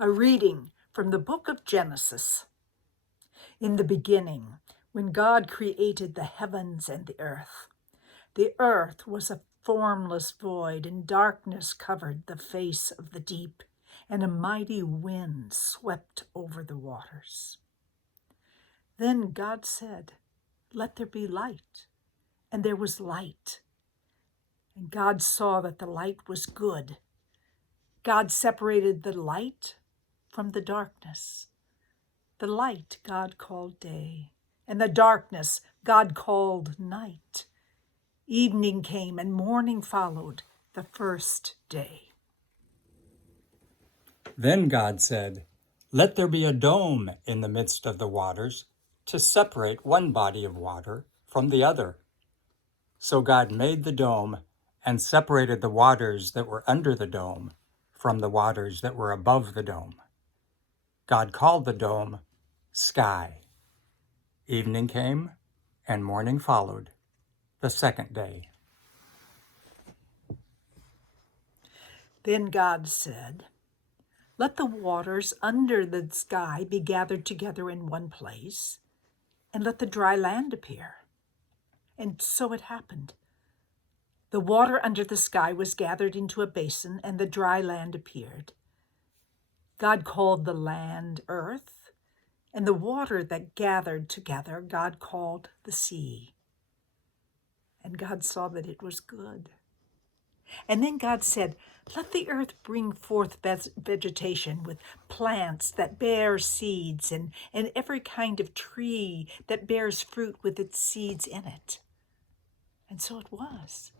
A reading from the book of Genesis. In the beginning, when God created the heavens and the earth was a formless void, and darkness covered the face of the deep, and a mighty wind swept over the waters. Then God said, "Let there be light," and there was light. And God saw that the light was good. God separated the light from the darkness. The light God called day, and the darkness God called night. Evening came and morning followed the first day. Then God said, "Let there be a dome in the midst of the waters to separate one body of water from the other." So God made the dome and separated the waters that were under the dome from the waters that were above the dome. God called the dome sky. Evening came and morning followed the second day. Then God said, "Let the waters under the sky be gathered together in one place, and let the dry land appear." And so it happened. The water under the sky was gathered into a basin, and the dry land appeared. God called the land earth, and the water that gathered together God called the sea. And God saw that it was good. And then God said, "Let the earth bring forth vegetation with plants that bear seeds, and every kind of tree that bears fruit with its seeds in it." And so it was.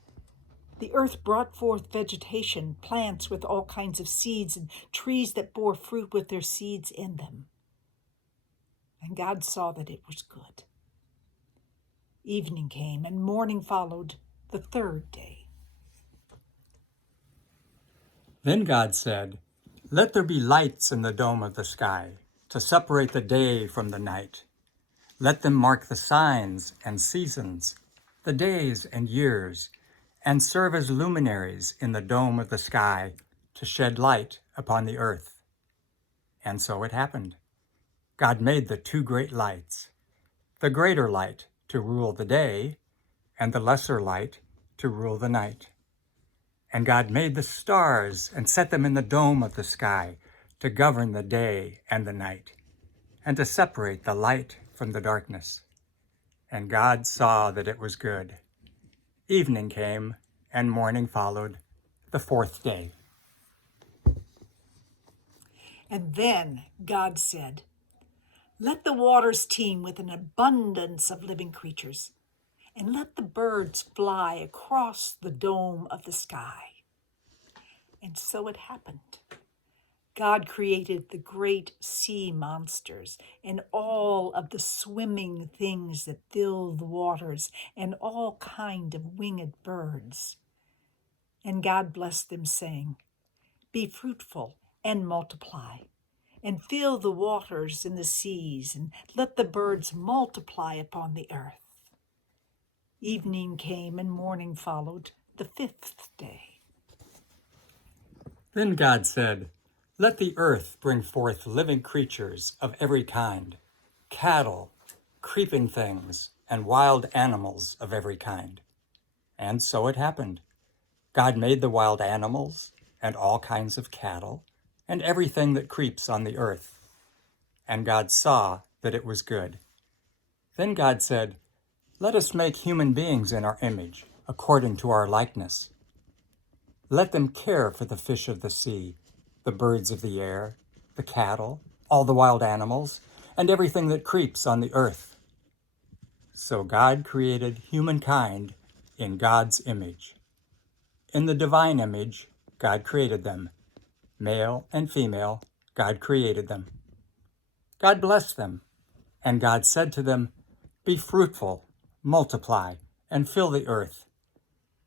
The earth brought forth vegetation, plants with all kinds of seeds, and trees that bore fruit with their seeds in them. And God saw that it was good. Evening came and morning followed the third day. Then God said, "Let there be lights in the dome of the sky to separate the day from the night. Let them mark the signs and seasons, the days and years, and serve as luminaries in the dome of the sky to shed light upon the earth." And so it happened. God made the two great lights, the greater light to rule the day, and the lesser light to rule the night. And God made the stars and set them in the dome of the sky to govern the day and the night, and to separate the light from the darkness. And God saw that it was good. Evening came and morning followed the fourth day. And then God said, "Let the waters teem with an abundance of living creatures, and let the birds fly across the dome of the sky." And so it happened. God created the great sea monsters and all of the swimming things that fill the waters, and all kind of winged birds. And God blessed them, saying, "Be fruitful and multiply, and fill the waters in the seas, and let the birds multiply upon the earth." Evening came and morning followed the fifth day. Then God said, "Let the earth bring forth living creatures of every kind, cattle, creeping things, and wild animals of every kind." And so it happened. God made the wild animals and all kinds of cattle and everything that creeps on the earth. And God saw that it was good. Then God said, "Let us make human beings in our image, according to our likeness. Let them care for the fish of the sea, the birds of the air, the cattle, all the wild animals, and everything that creeps on the earth." So God created humankind in God's image. In the divine image, God created them. Male and female, God created them. God blessed them, and God said to them, "Be fruitful, multiply, and fill the earth.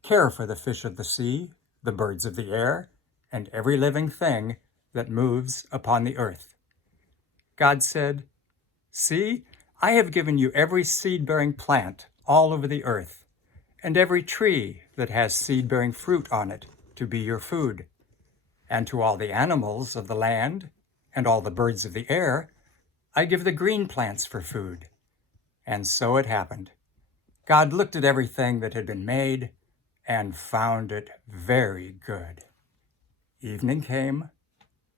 Care for the fish of the sea, the birds of the air, and every living thing that moves upon the earth." God said, "See, I have given you every seed-bearing plant all over the earth, and every tree that has seed-bearing fruit on it to be your food, and to all the animals of the land, and all the birds of the air, I give the green plants for food. And so it happened. God looked at everything that had been made and found it very good. Evening came,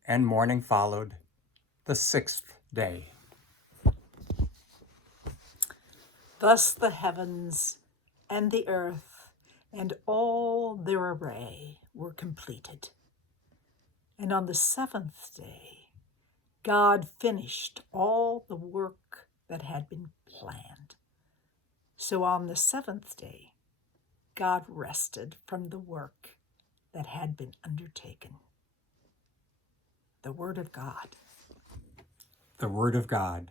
and morning followed, the sixth day. Thus the heavens and the earth and all their array were completed. And on the seventh day, God finished all the work that had been planned. So on the seventh day, God rested from the work that had been undertaken. The Word of God. The Word of God.